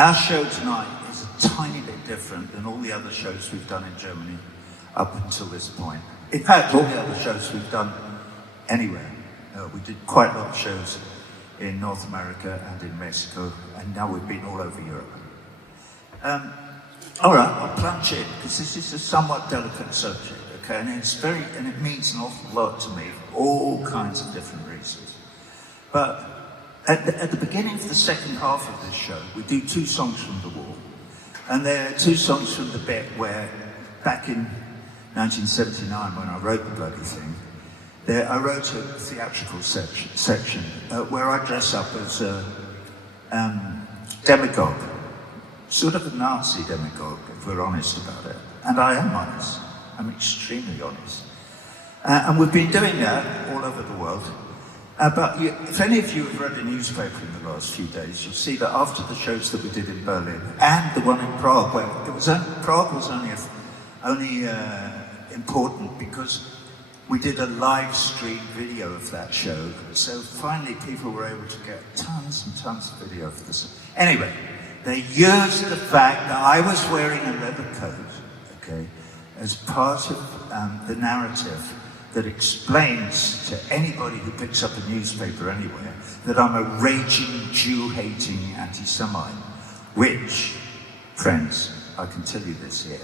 Our show tonight is a tiny bit different than all the other shows we've done in Germany up until this point. In fact, all the other shows we've done anywhere. We did quite a lot of shows in North America and in Mexico, and now we've been all over Europe. All right, I'll plunge in, because this is a somewhat delicate subject, okay? And it means an awful lot to me for all kinds of different reasons. But at the beginning of the second half of this show, we do 2 songs from the wall. And they're 2 songs from the bit where, back in 1979, when I wrote the bloody thing, I wrote a theatrical section where I dress up as a demagogue, sort of a Nazi demagogue, if we're honest about it. And I am honest. I'm extremely honest. And we've been doing that all over the world. But if any of you have read a newspaper in the last few days, you'll see that after the shows that we did in Berlin and the one in Prague, where Prague was only important because we did a live stream video of that show. So finally people were able to get tons and tons of video of this. Anyway, they used the fact that I was wearing a leather coat, okay, as part of the narrative that explains to anybody who picks up a newspaper anywhere that I'm a raging, Jew-hating anti-Semite, which, friends, I can tell you this here,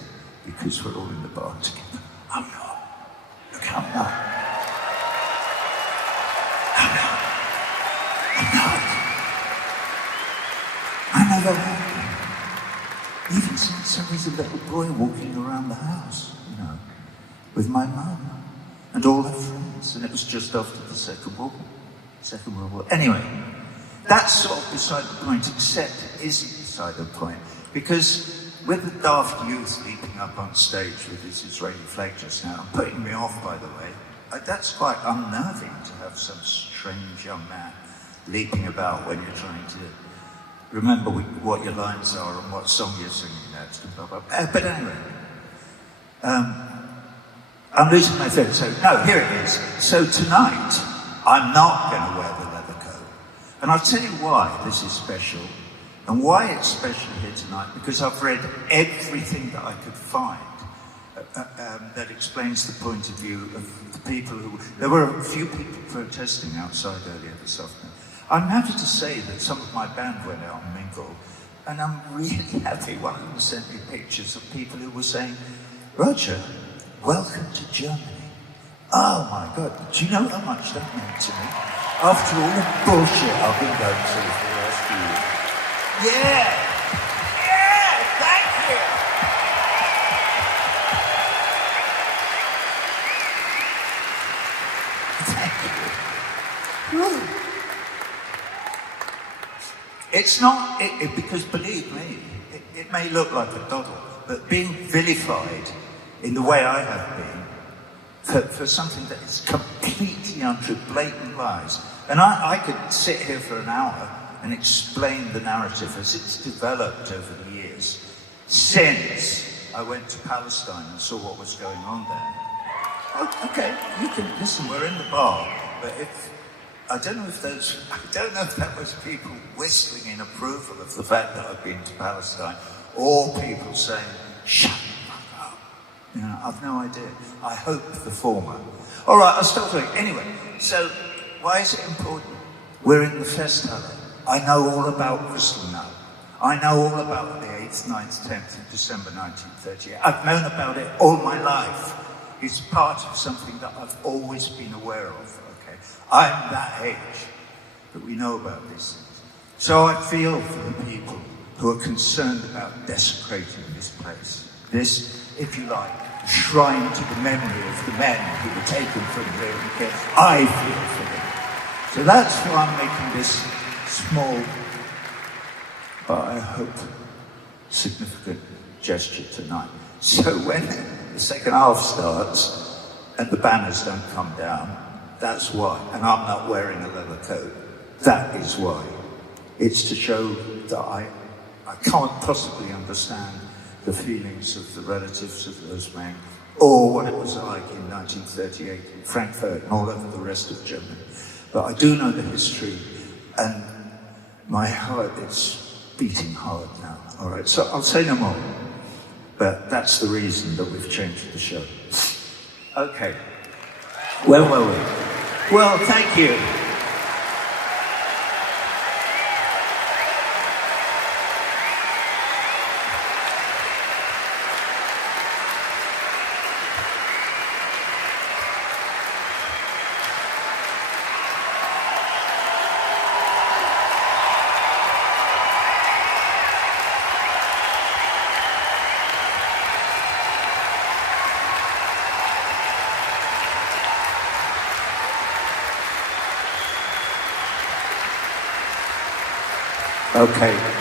because we're all in the bar together. I'm not. Look, I'm not. I'm not. I'm not. I never have been. Even since I was a little boy walking around the house, you know, with my mum and all her friends, and it was just after the Second World War. Anyway, that's sort of beside the point, except it isn't beside the point, because with the daft youth leaping up on stage with this Israeli flag just now, putting me off, by the way, that's quite unnerving to have some strange young man leaping about when you're trying to remember what your lines are and what song you're singing next, and blah, blah, blah. But anyway, I'm losing my thread, so no, here it is. So tonight, I'm not going to wear the leather coat. And I'll tell you why this is special, and why it's special here tonight, because I've read everything that I could find that explains the point of view of the people who... There were a few people protesting outside earlier this afternoon. I'm happy to say that some of my band went out and mingled, and I'm really happy. One of them sent me pictures of people who were saying, Roger, welcome to Germany. Oh my God, do you know how much that meant to me? After all the bullshit I've been going through for the last few years. Yeah! Yeah! Thank you! Thank you. Whew. It's not, because believe me, it may look like a doddle, but being vilified in the way I have been, for something that is completely untrue, blatant lies. And I could sit here for an hour and explain the narrative as it's developed over the years, since I went to Palestine and saw what was going on there. Oh, okay, you can, listen, we're in the bar, but I don't know if that was people whistling in approval of the fact that I've been to Palestine, or people saying, shut the fuck up. You know, I've no idea. I hope the former. All right, I'll stop talking. Anyway, so why is it important? We're in the Festhalle. I know all about Kristallnacht. I know all about the 8th, 9th, 10th of December 1938. I've known about it all my life. It's part of something that I've always been aware of. I'm that age that we know about these things. So I feel for the people who are concerned about desecrating this place. This, if you like, shrine to the memory of the men who were taken from here and here. I feel for them. So that's why I'm making this small, but I hope significant gesture tonight. So when the second half starts and the banners don't come down, that's why. And I'm not wearing a leather coat. That is why. It's to show that I can't possibly understand the feelings of the relatives of those men, or what it was like in 1938 in Frankfurt and all over the rest of Germany. But I do know the history, and my heart, it's beating hard now. All right, so I'll say no more. But that's the reason that we've changed the show. Okay. Where were we? Well, thank you. Okay.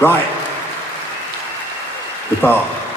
Right. The bar.